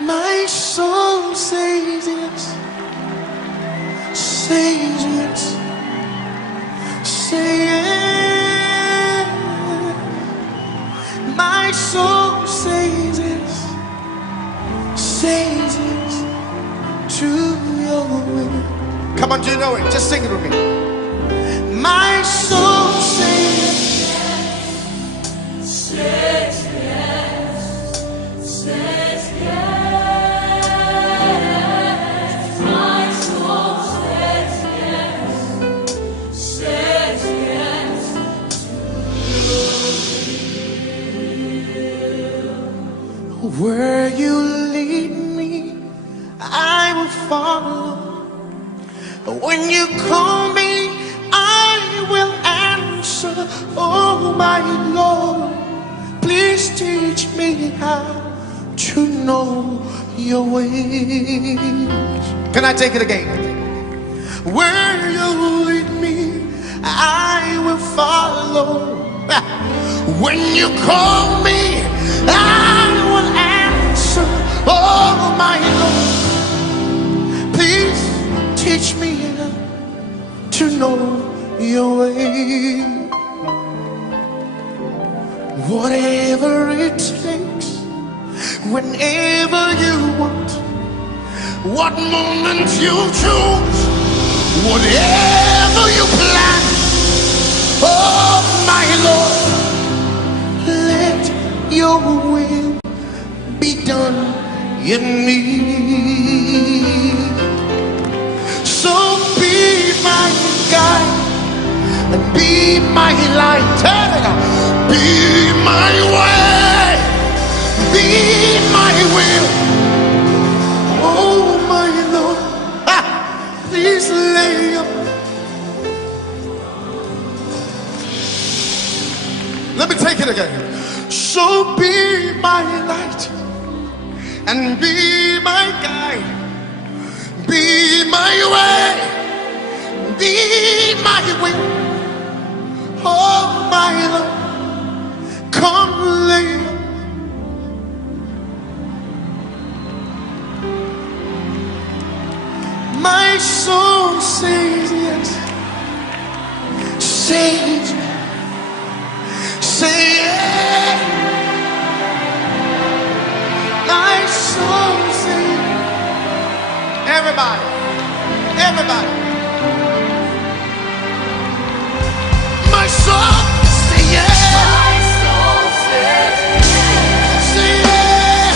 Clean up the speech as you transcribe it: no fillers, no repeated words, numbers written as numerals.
My soul says yes, says yes, say yes. My soul says yes, says yes to your will. Come on, do you know it? Just sing it with me. My soul says yes, says yes, says yes. My soul says yes, says yes to your will. Where you lead me, I will follow. When you call me, I will answer. Oh my Lord, please teach me how to know your ways. Can I take it again? Where you lead me, I will follow. When you call me, I will answer. Oh my Lord, please teach me to know your way. Whatever it takes, whenever you want, what moment you choose, whatever you plan. Oh my Lord, let your will be done in me. So be my guide and be my light. Be my way, be my will. Oh my Lord, please lay up. Let me take it again. So be my light and be my guide. Be my way, be my will. Oh my Lord, come lay. My soul says yes, says yes, say yes. My soul says yes. Everybody, everybody. My soul